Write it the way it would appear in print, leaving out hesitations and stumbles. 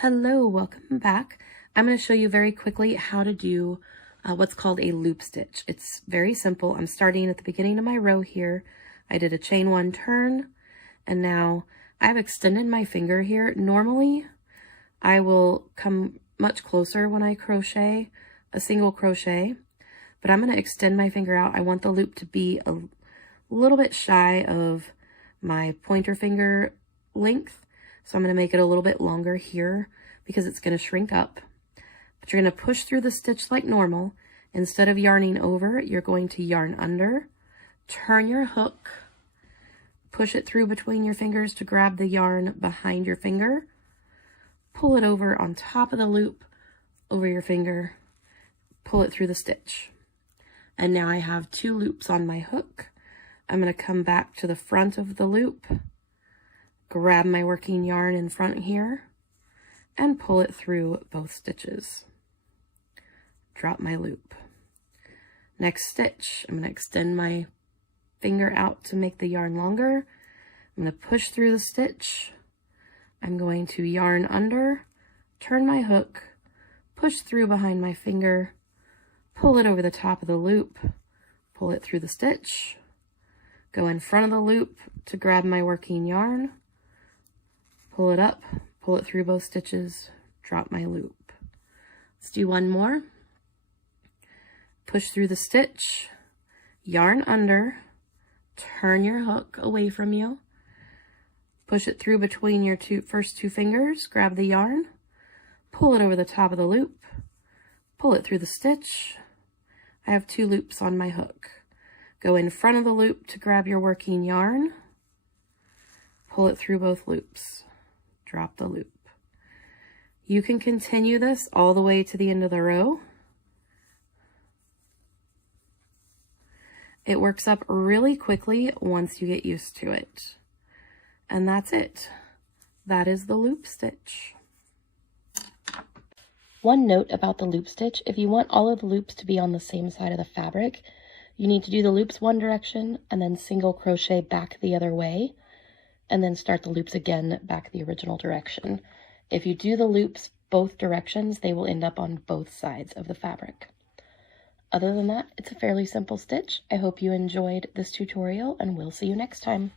Hello, welcome back. I'm going to show you very quickly how to do what's called a loop stitch. It's very simple. I'm starting at the beginning of my row here. I did a chain one turn, and now I've extended my finger here. Normally, I will come much closer when I crochet a single crochet, but I'm going to extend my finger out. I want the loop to be a little bit shy of my pointer finger length. So I'm going to make it a little bit longer here because it's going to shrink up. But you're going to push through the stitch like normal. Instead of yarning over, you're going to yarn under, turn your hook, push it through between your fingers to grab the yarn behind your finger, pull it over on top of the loop over your finger, pull it through the stitch. And now I have two loops on my hook. I'm going to come back to the front of the loop, grab my working yarn in front here, and pull it through both stitches. Drop my loop. Next stitch, I'm going to extend my finger out to make the yarn longer. I'm going to push through the stitch. I'm going to yarn under, turn my hook, push through behind my finger, pull it over the top of the loop, pull it through the stitch, go in front of the loop to grab my working yarn, pull it up, pull it through both stitches, drop my loop. Let's do one more. Push through the stitch, yarn under, turn your hook away from you, push it through between your first two fingers, grab the yarn, pull it over the top of the loop, pull it through the stitch. I have two loops on my hook. Go in front of the loop to grab your working yarn, pull it through both loops. Drop the loop. You can continue this all the way to the end of the row. It works up really quickly once you get used to it. And that's it. That is the loop stitch. One note about the loop stitch, if you want all of the loops to be on the same side of the fabric, you need to do the loops one direction and then single crochet back the other way, and then start the loops again back the original direction. If you do the loops both directions, they will end up on both sides of the fabric. Other than that, it's a fairly simple stitch. I hope you enjoyed this tutorial, and we'll see you next time.